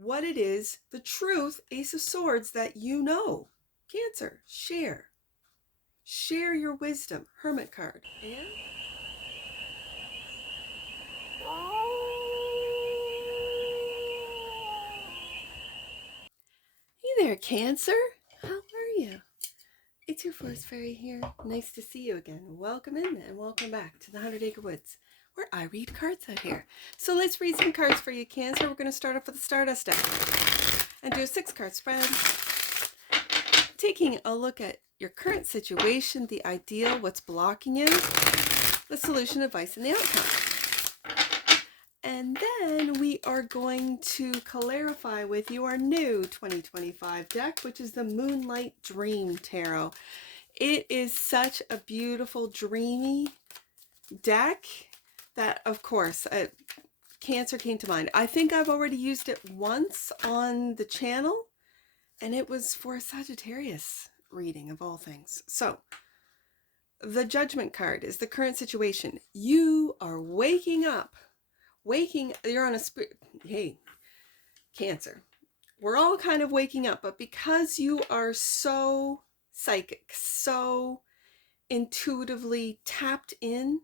what it is, the truth, Ace of Swords, that you know. Cancer, share. Share your wisdom, Hermit card. And hey there, Cancer. How are you? It's your Forest Fairy here. Nice to see you again. Welcome in and welcome back to the 100 Acre Woods, where I read cards out here. So let's read some cards for you, Cancer. We're going to start off with the Stardust deck and do a 6-card spread, taking a look at your current situation, the ideal, what's blocking you, the solution, advice, and the outcome. And then we are going to clarify with you our new 2025 deck, which is the Moonlight Dream Tarot. It is such a beautiful, dreamy deck that, of course, Cancer came to mind. I think I've already used it once on the channel, and it was for a Sagittarius reading of all things. So, the Judgment card is the current situation. You are waking up. You're on a spirit. Hey, Cancer. We're all kind of waking up, but because you are so psychic, so intuitively tapped in,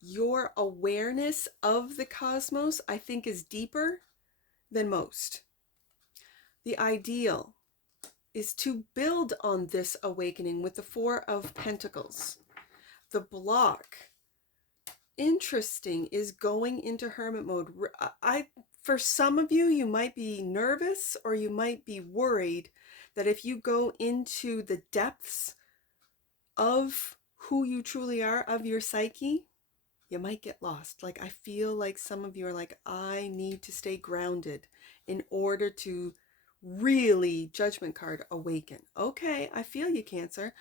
your awareness of the cosmos, I think, is deeper than most. The ideal is to build on this awakening with the Four of Pentacles. The block, interesting, is going into hermit mode. For some of you, you might be nervous or you might be worried that if you go into the depths of who you truly are, of your psyche, you might get lost. Like, I feel like some of you are like, I need to stay grounded in order to really, Judgment card, awaken. Okay, I feel you, Cancer.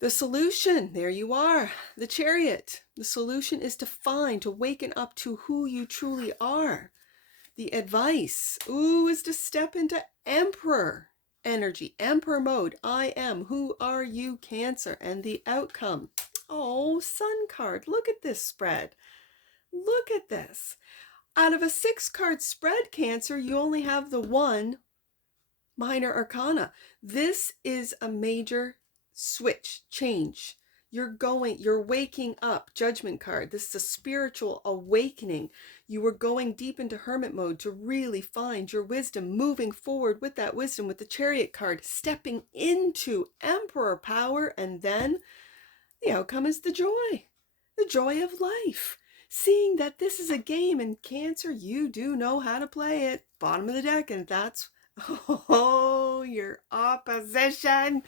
The solution, there you are, the Chariot. The solution is to waken up to who you truly are. The advice, is to step into Emperor energy, Emperor mode. I am. Who are you, Cancer? And the outcome. Oh, Sun card. Look at this spread. Look at this. Out of a 6-card spread, Cancer, you only have the one minor arcana. This is a major switch, change. You're waking up, Judgment card. This is a spiritual awakening. You are going deep into hermit mode to really find your wisdom, moving forward with that wisdom with the Chariot card, stepping into Emperor power, and then the outcome is the joy of life. Seeing that this is a game, and Cancer, you do know how to play it. Bottom of the deck, and that's, your opposition.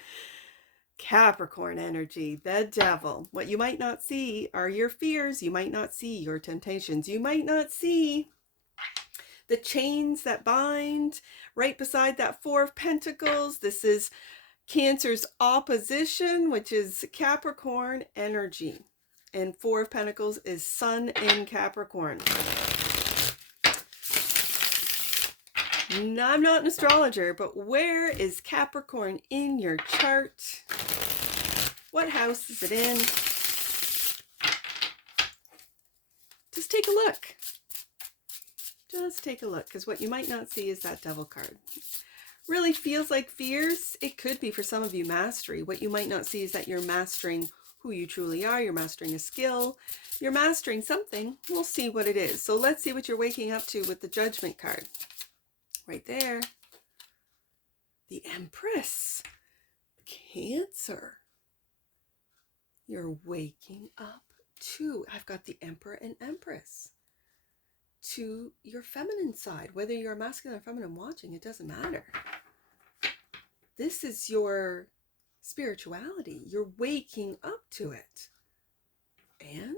Capricorn energy, the devil. What you might not see are your fears. You might not see your temptations. You might not see the chains that bind right beside that Four of Pentacles. This is Cancer's opposition, which is Capricorn energy. And Four of Pentacles is Sun in Capricorn. I'm not an astrologer, but where is Capricorn in your chart? What house is it in? Just take a look. Just take a look, because what you might not see is that Devil card. Really feels like fears. It could be for some of you mastery. What you might not see is that you're mastering who you truly are. You're mastering a skill. You're mastering something. We'll see what it is. So let's see what you're waking up to with the Judgment card. Right there. The Empress. Cancer. You're waking up to, I've got the Emperor and Empress, to your feminine side. Whether you're masculine or feminine watching, it doesn't matter. This is your spirituality. You're waking up to it. And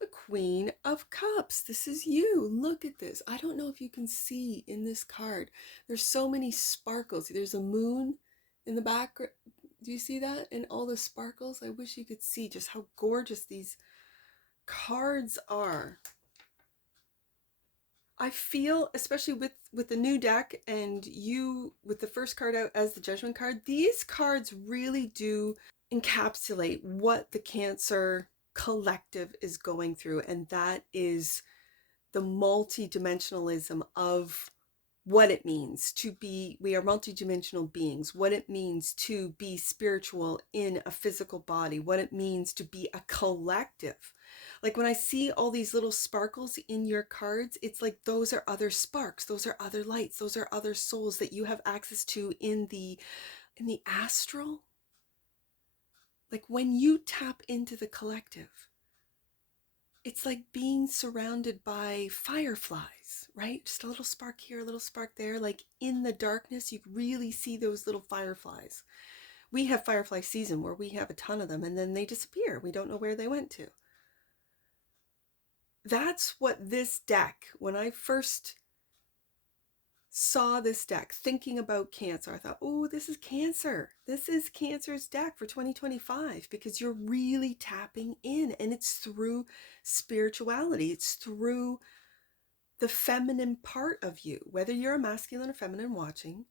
the Queen of Cups. This is you. Look at this. I don't know if you can see in this card. There's so many sparkles. There's a moon in the background. Do you see that? And all the sparkles? I wish you could see just how gorgeous these cards are. I feel, especially with the new deck and you with the first card out as the Judgment card, these cards really do encapsulate what the Cancer collective is going through, and that is the multidimensionalism of what it means to be, we are multidimensional beings, what it means to be spiritual in a physical body, what it means to be a collective. Like when I see all these little sparkles in your cards, it's like those are other sparks, those are other lights, those are other souls that you have access to in the astral. Like when you tap into the collective, it's like being surrounded by fireflies, right? Just a little spark here, a little spark there. Like in the darkness, you really see those little fireflies. We have firefly season where we have a ton of them and then they disappear. We don't know where they went to. That's what this deck, when I first saw this deck thinking about Cancer, I thought, oh, this is Cancer. This is Cancer's deck for 2025 because you're really tapping in, and it's through spirituality. It's through the feminine part of you. Whether you're a masculine or feminine watching,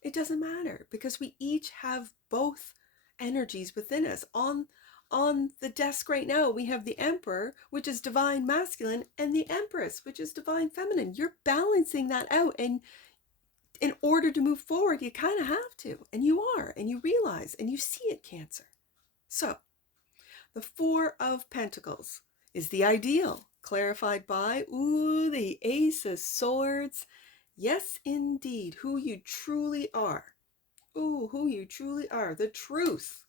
it doesn't matter because we each have both energies within us. On the desk right now, we have the Emperor, which is divine masculine, and the Empress, which is divine feminine. You're balancing that out, and in order to move forward, you kind of have to, and you are, and you realize, and you see it, Cancer. So, the Four of Pentacles is the ideal, clarified by, the Ace of Swords. Yes, indeed, who you truly are. Who you truly are. The truth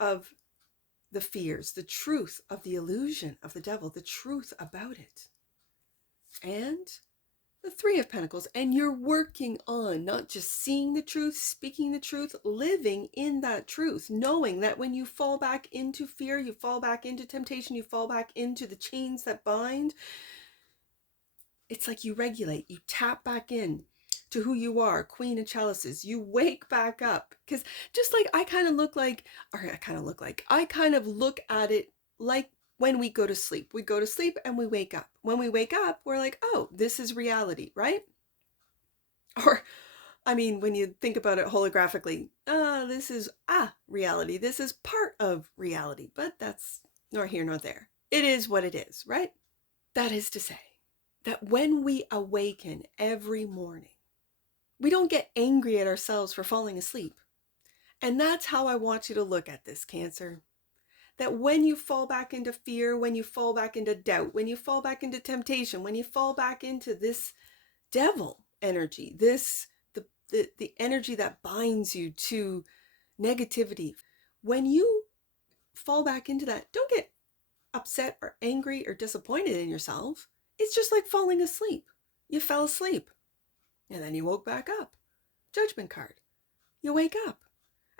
of the fears, the truth of the illusion of the devil, the truth about it. And the Three of Pentacles, and you're working on not just seeing the truth, speaking the truth, living in that truth, knowing that when you fall back into fear, you fall back into temptation, you fall back into the chains that bind, it's like you regulate, you tap back in to who you are, Queen of Chalices. You wake back up, because just like I kind of look at it like when we go to sleep. We go to sleep and we wake up. When we wake up, we're like, oh, this is reality, right? Or, I mean, when you think about it holographically, this is reality. This is part of reality, but that's nor here nor there. It is what it is, right? That is to say that when we awaken every morning, we don't get angry at ourselves for falling asleep. And that's how I want you to look at this, Cancer. That when you fall back into fear, when you fall back into doubt, when you fall back into temptation, when you fall back into this devil energy, the energy that binds you to negativity, when you fall back into that, don't get upset or angry or disappointed in yourself. It's just like falling asleep. You fell asleep and then you woke back up. Judgment card. You wake up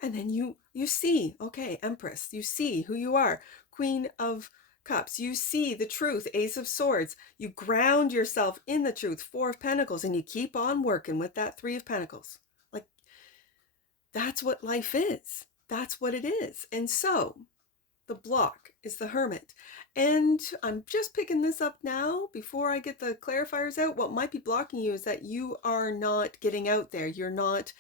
and then you see, okay, Empress, you see who you are, Queen of Cups, you see the truth, Ace of Swords, you ground yourself in the truth, Four of Pentacles, and you keep on working with that Three of Pentacles. Like, that's what life is. That's what it is. And so the block is the Hermit. And I'm just picking this up now before I get the clarifiers out. What might be blocking you is that you are not getting out there. You're not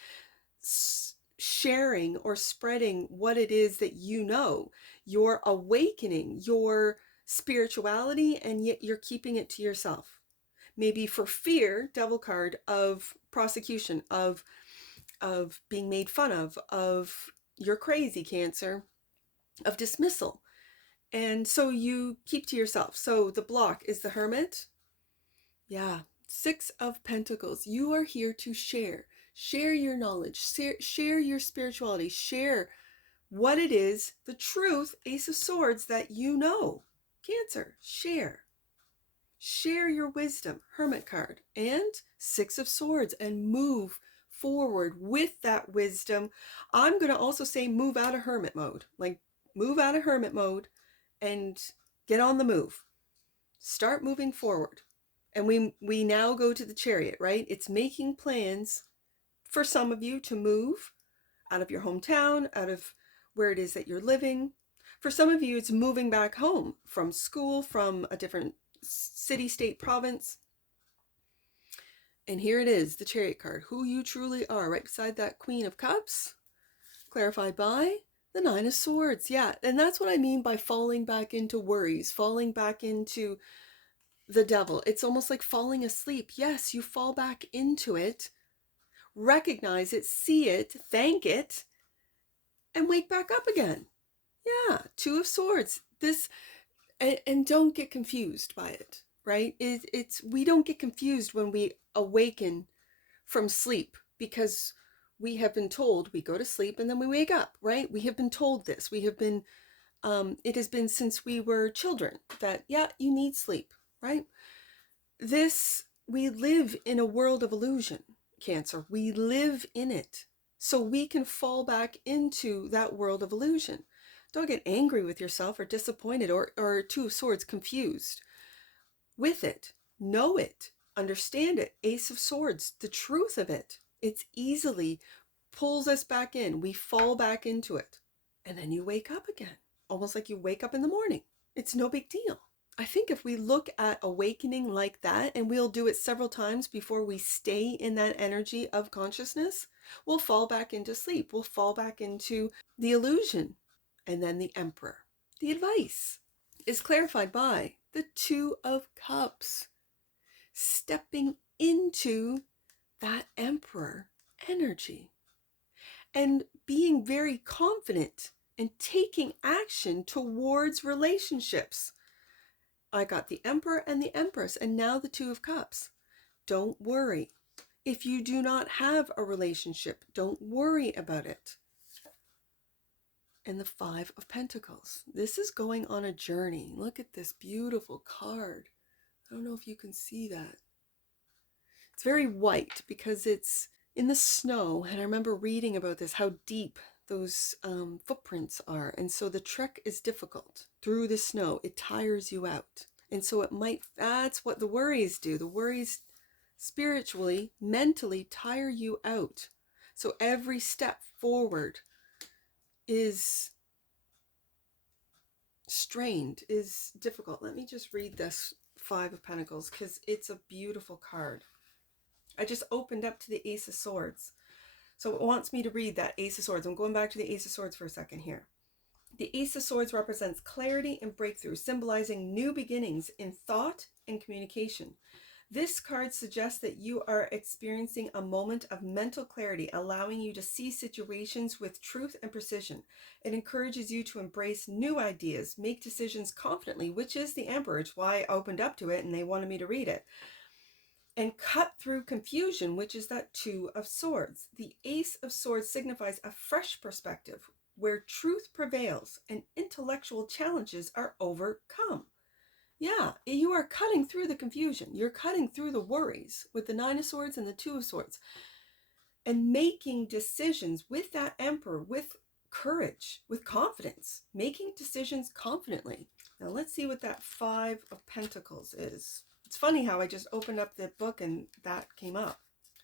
sharing or spreading what it is that you know. You're awakening your spirituality, and yet you're keeping it to yourself. Maybe for fear, Devil card, of prosecution, of being made fun of you're crazy, Cancer, of dismissal. And so you keep to yourself. So the block is the Hermit. Yeah. Six of Pentacles. You are here to share your knowledge, share your spirituality, share what it is, the truth, Ace of Swords, that you know. Cancer, share your wisdom, Hermit card, and Six of Swords, and move forward with that wisdom. I'm going to also say move out of hermit mode. Like, move out of hermit mode and get on the move. Start moving forward. And we now go to the Chariot, right? It's making plans for some of you to move out of your hometown, out of where it is that you're living. For some of you, it's moving back home from school, from a different city, state, province. And here it is, the Chariot card, who you truly are, right beside that Queen of Cups, clarified by The Nine of Swords, yeah. And that's what I mean by falling back into worries, falling back into the devil. It's almost like falling asleep. Yes, you fall back into it, recognize it, see it, thank it, and wake back up again. Yeah, Two of Swords. This, and don't get confused by it, right? It's we don't get confused when we awaken from sleep, because we have been told we go to sleep and then we wake up, right? We have been told this. We have been, it has been since we were children that, yeah, you need sleep, right? We live in a world of illusion, Cancer. We live in it. So we can fall back into that world of illusion. Don't get angry with yourself or disappointed or Two of Swords, confused with it. Know it. Understand it. Ace of Swords, the truth of it. It's easily pulls us back in. We fall back into it. And then you wake up again. Almost like you wake up in the morning. It's no big deal. I think if we look at awakening like that, and we'll do it several times before we stay in that energy of consciousness, we'll fall back into sleep. We'll fall back into the illusion. And then the Emperor. The advice is clarified by the Two of Cups. Stepping into that Emperor energy and being very confident and taking action towards relationships. I got the Emperor and the Empress, and now the Two of Cups. Don't worry. If you do not have a relationship, don't worry about it. And the Five of Pentacles. This is going on a journey. Look at this beautiful card. I don't know if you can see that. It's very white because it's in the snow. And I remember reading about this, how deep those footprints are. And so the trek is difficult through the snow. It tires you out. And so that's what the worries do. The worries spiritually, mentally tire you out. So every step forward is strained, is difficult. Let me just read this Five of Pentacles because it's a beautiful card. I just opened up to the Ace of Swords. So it wants me to read that Ace of Swords. I'm going back to the Ace of Swords for a second here. The Ace of Swords represents clarity and breakthrough, symbolizing new beginnings in thought and communication. This card suggests that you are experiencing a moment of mental clarity, allowing you to see situations with truth and precision. It encourages you to embrace new ideas, make decisions confidently, which is the Emperor. It's why I opened up to it and they wanted me to read it. And cut through confusion, which is that Two of Swords. The Ace of Swords signifies a fresh perspective where truth prevails and intellectual challenges are overcome. Yeah, you are cutting through the confusion. You're cutting through the worries with the Nine of Swords and the Two of Swords and making decisions with that Emperor, with courage, with confidence, making decisions confidently. Now let's see what that Five of Pentacles is. It's funny how I just opened up the book and that came up.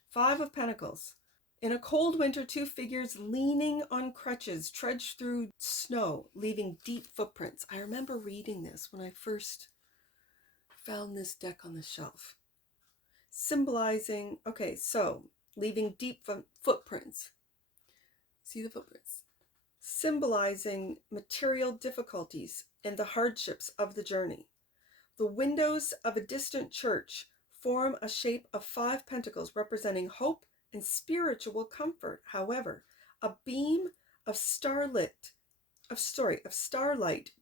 Five of Pentacles. In a cold winter, two figures leaning on crutches trudge through snow, leaving deep footprints. I remember reading this when I first found this deck on the shelf. Symbolizing, okay, so leaving deep footprints. See the footprints? Symbolizing material difficulties and the hardships of the journey. The windows of a distant church form a shape of five pentacles representing hope and spiritual comfort. However, a beam of starlight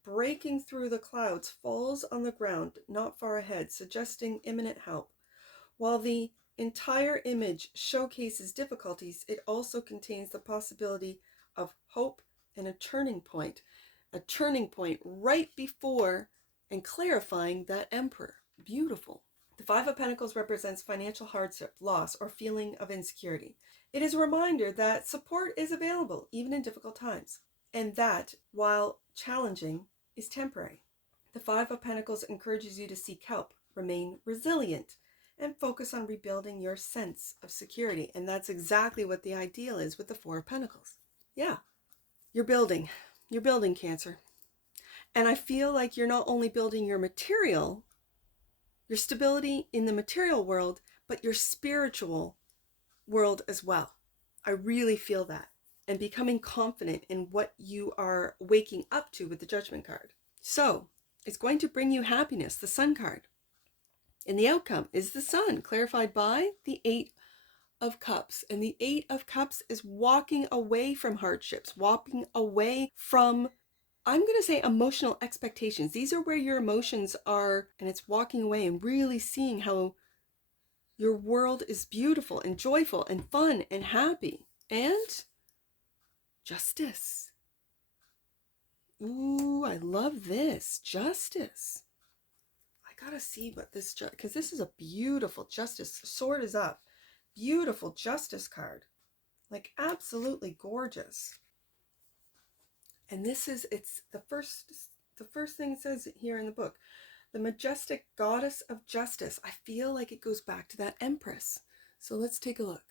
breaking through the clouds falls on the ground not far ahead, suggesting imminent help. While the entire image showcases difficulties, it also contains the possibility of hope and a turning point right before and clarifying that Emperor. Beautiful. The Five of Pentacles represents financial hardship, loss, or feeling of insecurity. It is a reminder that support is available even in difficult times, and that, while challenging, is temporary. The Five of Pentacles encourages you to seek help, remain resilient, and focus on rebuilding your sense of security. And that's exactly what the ideal is with the Four of Pentacles. Yeah, you're building, Cancer. And I feel like you're not only building your stability in the material world, but your spiritual world as well. I really feel that. and becoming confident in what you are waking up to with the Judgment card. So it's going to bring you happiness, the Sun card. And the outcome is the Sun, clarified by the Eight of Cups. And the Eight of Cups is walking away from hardships, walking away from, I'm going to say, emotional expectations. These are where your emotions are, and it's walking away and really seeing how your world is beautiful and joyful and fun and happy. And justice. Ooh, I love this. Justice. I gotta see what this, because this is a beautiful justice. Sword is up. Beautiful justice card. Like absolutely gorgeous. And this is, it's the first thing it says here in the book. The majestic goddess of justice. I feel like it goes back to that Empress. So let's take a look.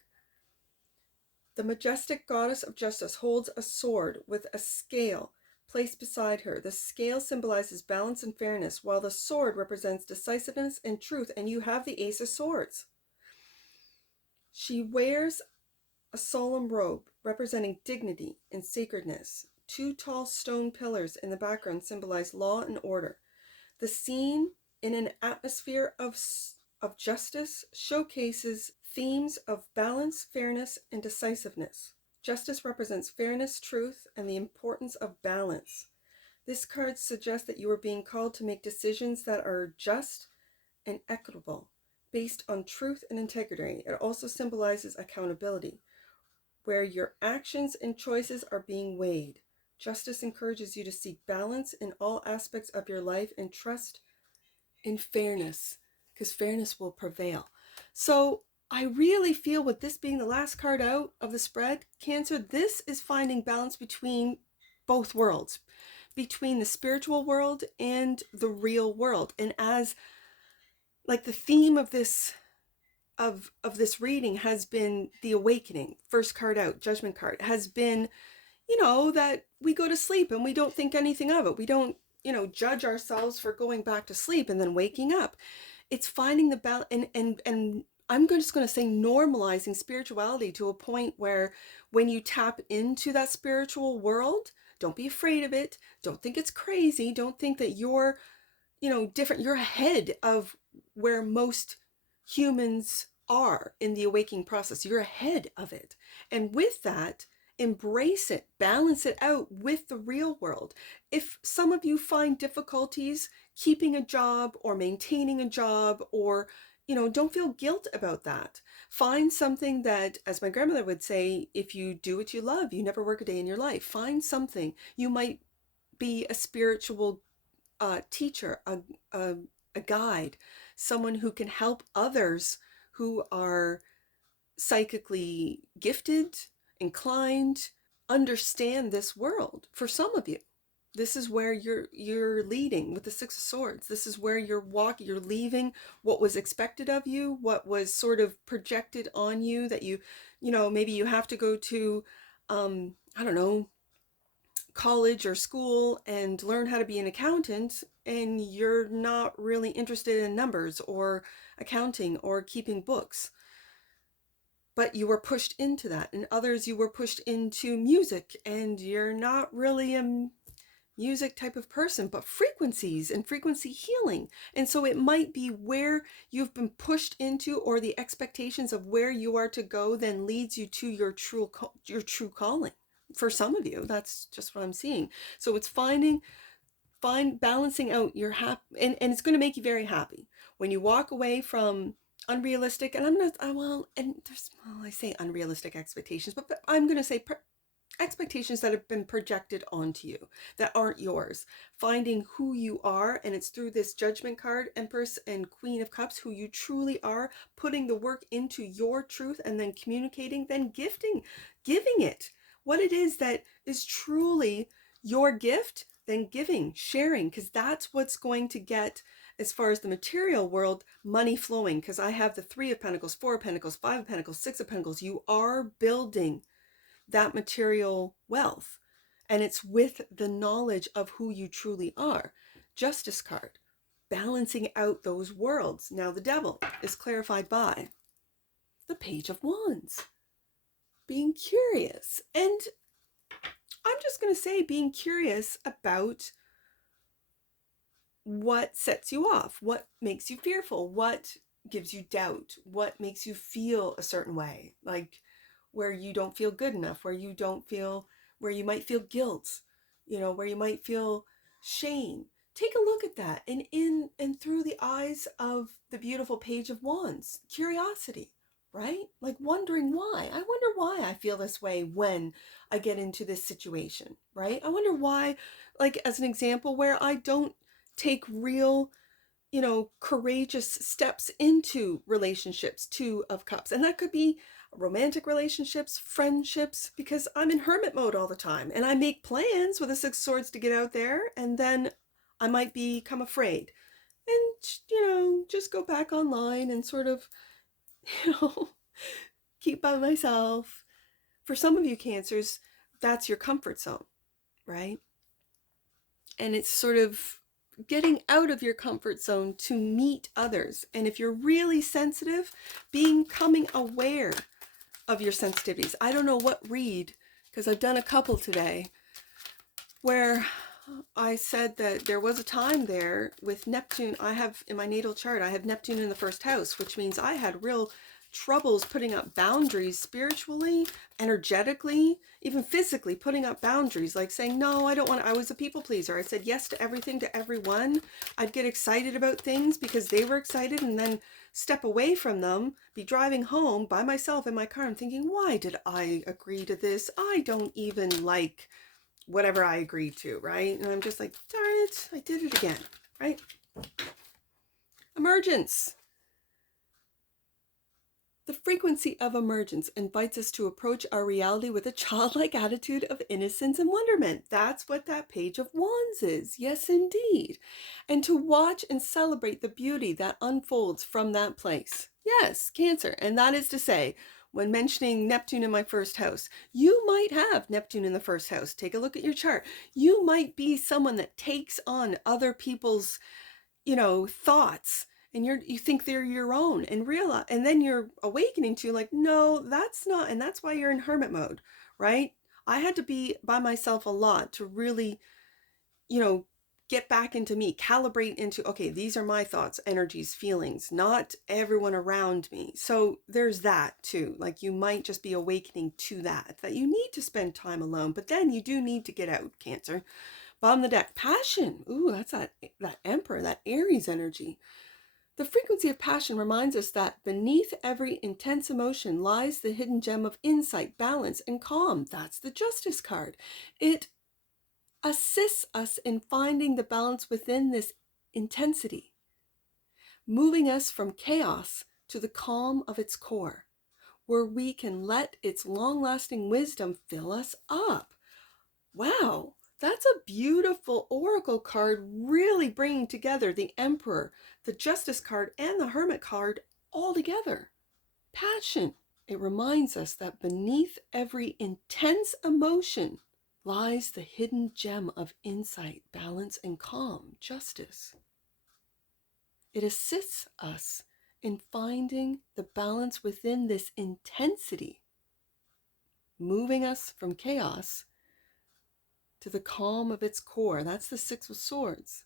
The majestic goddess of justice holds a sword with a scale placed beside her. The scale symbolizes balance and fairness, while the sword represents decisiveness and truth, and you have the Ace of Swords. She wears a solemn robe representing dignity and sacredness. Two tall stone pillars in the background symbolize law and order. The scene, in an atmosphere of justice, showcases themes of balance, fairness, and decisiveness. Justice represents fairness, truth, and the importance of balance. This card suggests that you are being called to make decisions that are just and equitable, based on truth and integrity. It also symbolizes accountability, where your actions and choices are being weighed. Justice encourages you to seek balance in all aspects of your life and trust in fairness, because fairness will prevail. So I really feel, with this being the last card out of the spread, Cancer, this is finding balance between both worlds, between the spiritual world and the real world. And as like the theme of this this reading has been the awakening, first card out, Judgment card, has been, that we go to sleep and we don't think anything of it. We don't, judge ourselves for going back to sleep and then waking up. It's finding the balance, and I'm just going to say normalizing spirituality to a point where when you tap into that spiritual world, don't be afraid of it. Don't think it's crazy. Don't think that you're, different. You're ahead of where most humans are in the awakening process. You're ahead of it. And with that, embrace it, balance it out with the real world. If some of you find difficulties keeping a job or maintaining a job, or, don't feel guilt about that. Find something that, as my grandmother would say, if you do what you love, you never work a day in your life. Find something. You might be a spiritual teacher, a guide, someone who can help others who are psychically gifted, inclined, understand this world. For some of you, this is where you're leading with the Six of Swords. This is where you're leaving what was expected of you, what was sort of projected on you, that maybe you have to go to, I don't know, college or school and learn how to be an accountant, and you're not really interested in numbers or accounting or keeping books, but you were pushed into that. And others, you were pushed into music and you're not really a music type of person, but frequencies and frequency healing. And so it might be where you've been pushed into, or the expectations of where you are to go then leads you to your true calling. For some of you, that's just what I'm seeing. So it's balancing out your happy, and it's going to make you very happy when you walk away from unrealistic, and I say unrealistic expectations, but I'm going to say expectations that have been projected onto you that aren't yours. Finding who you are, and it's through this Judgment card, Empress and Queen of Cups, who you truly are, putting the work into your truth and then communicating, then giving it what it is that is truly your gift, then giving, sharing, because that's what's going to get, as far as the material world, money flowing. Because I have the Three of Pentacles, Four of Pentacles, Five of Pentacles, Six of Pentacles. You are building that material wealth, and it's with the knowledge of who you truly are. Justice card, balancing out those worlds. Now the Devil is clarified by the Page of Wands, being curious. And I'm just going to say being curious about what sets you off, what makes you fearful, what gives you doubt, what makes you feel a certain way, like where you don't feel good enough, where you don't feel, where you might feel guilt, where you might feel shame. Take a look at that, and in and through the eyes of the beautiful Page of Wands, curiosity, right? Like wondering why. I wonder why I feel this way when I get into this situation, right? I wonder why, like as an example, where I don't take real, courageous steps into relationships, Two of Cups. And that could be romantic relationships, friendships, because I'm in hermit mode all the time. And I make plans with a Six of Swords to get out there, and then I might become afraid. And, just go back online and sort of, you know, keep by myself. For some of you Cancers, that's your comfort zone, right? And it's sort of getting out of your comfort zone to meet others. And if you're really sensitive, becoming aware of your sensitivities. I don't know what read, because I've done a couple today, where I said that there was a time there with Neptune. I have in my natal chart, I have Neptune in the first house, which means I had real troubles putting up boundaries spiritually, energetically, even physically, putting up boundaries, like saying, no, I don't want to. I was a people pleaser. I said yes to everything, to everyone. I'd get excited about things because they were excited, and then step away from them, be driving home by myself in my car. I'm thinking, why did I agree to this? I don't even like whatever I agreed to, right? And I'm just like, darn it, I did it again, right? Emergence. The frequency of emergence invites us to approach our reality with a childlike attitude of innocence and wonderment. That's what that Page of Wands is. Yes, indeed. And to watch and celebrate the beauty that unfolds from that place. Yes, Cancer. And that is to say, when mentioning Neptune in my first house, you might have Neptune in the first house. Take a look at your chart. You might be someone that takes on other people's, thoughts, and you think they're your own, and realize, and then you're awakening to, like, no, that's not. And that's why you're in hermit mode, right? I had to be by myself a lot to really, get back into me, calibrate into, okay, these are my thoughts, energies, feelings, not everyone around me. So there's that too. Like, you might just be awakening to that you need to spend time alone, but then you do need to get out, Cancer. Bottom of the deck, passion. Ooh, that's that Emperor, that Aries energy. The frequency of passion reminds us that beneath every intense emotion lies the hidden gem of insight, balance, and calm. That's the Justice card. It assists us in finding the balance within this intensity, moving us from chaos to the calm of its core, where we can let its long-lasting wisdom fill us up. Wow, that's a beautiful oracle card, really bringing together the Emperor, the Justice card, and the Hermit card all together. Passion. It reminds us that beneath every intense emotion lies the hidden gem of insight, balance, and calm, Justice. It assists us in finding the balance within this intensity, moving us from chaos to the calm of its core. That's the Six of Swords,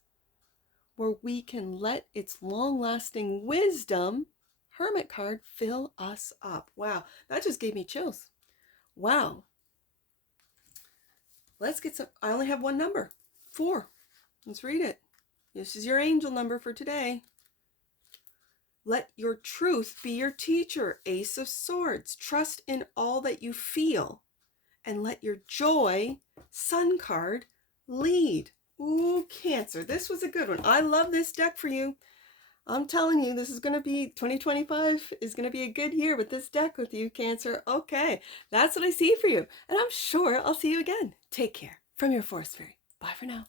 where we can let its long-lasting wisdom, Hermit card, fill us up. Wow, that just gave me chills. Wow. Let's get some. I only have one number, 4. Let's read it. This is your angel number for today. Let your truth be your teacher, Ace of Swords. Trust in all that you feel, and let your joy, Sun card, lead. Ooh, Cancer. This was a good one. I love this deck for you. I'm telling you, this is going to be, 2025 is going to be a good year with this deck with you, Cancer. Okay, that's what I see for you. And I'm sure I'll see you again. Take care. From your Forest Fairy. Bye for now.